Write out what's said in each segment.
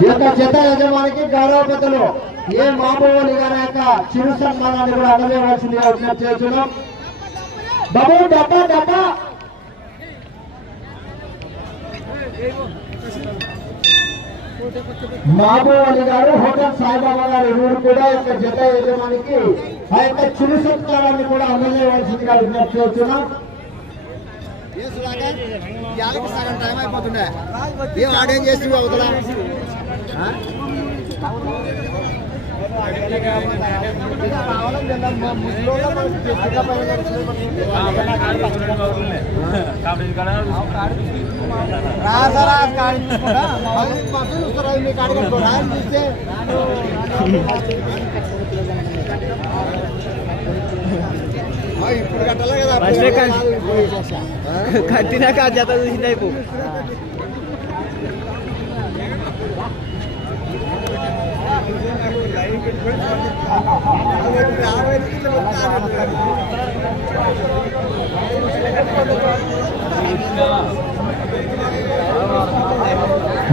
ఈ యొక్క జత యజమానికి గౌరవ పెద్దలు ఏ మామూలు గారి యొక్క చిరు సన్మానాన్ని కూడా అందజేయవలసిందిగా విజ్ఞప్తి చేస్తున్నాం. బాబు డబ్బా డబ్బా బాబు అలీ గారు, హోటల్ సాయిబాబా గారు ఇరువురు కూడా యొక్క జత యజమానికి ఆ యొక్క చిరు సత్కారాన్ని కూడా అందజేయవలసిందిగా విజ్ఞప్తి చేస్తున్నాం. సగం టైం అయిపోతుండే ఏం ఆడేం చేసి అవుతుందా ఇప్పుడు కట్టాలి కదా కట్టినాక జత చూసింది అయిపో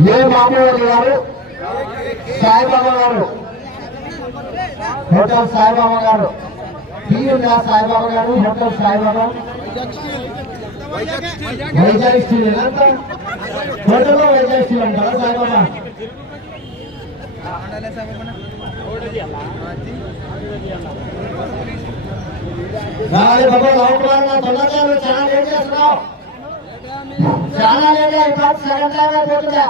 ఏ మామూలు గారు, సాయిబాబా గారు, హోటల్ సాయిబాబా గారు, సాయిబాబా గారు, హోటల్ సాయిబాబా వైజాగ్ స్టీల్ హోటల్లో వైజాగ్ స్టీల్ అంటారా సాయిబాబా? చాలా లేట్ చేస్తున్నావు, చాలా లేట్ అయిపోతుంది, సగం టైం అయిపోతుందా?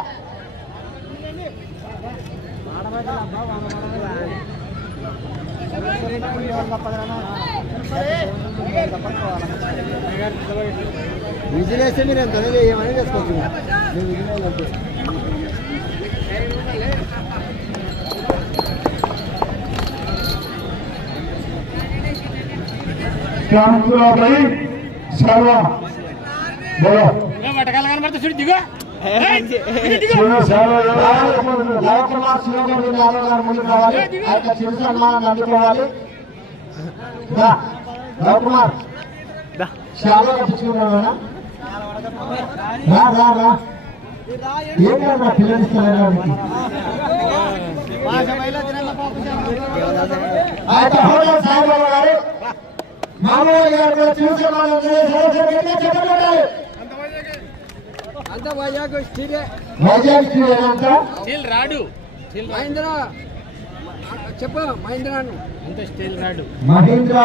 విజిల్ వేస్తే మీరు ఎంత ఏమని చేసుకోవచ్చు. కనబడతా చూడు దిగు అందుకోవాలి. రవికుమార్ చాలా కట్టించుకున్నాడు. ఏం కాదు పిల్లలు సాయిబాబా గారు, మామూలు గారు కూడా చిరుసన్మానం చెప్పండి. అంత వైజాగ్ స్టీల్ రాడు మహేంద్ర చెప్పు మహేంద్ర అంత స్టీల్ రాడు మహేంద్ర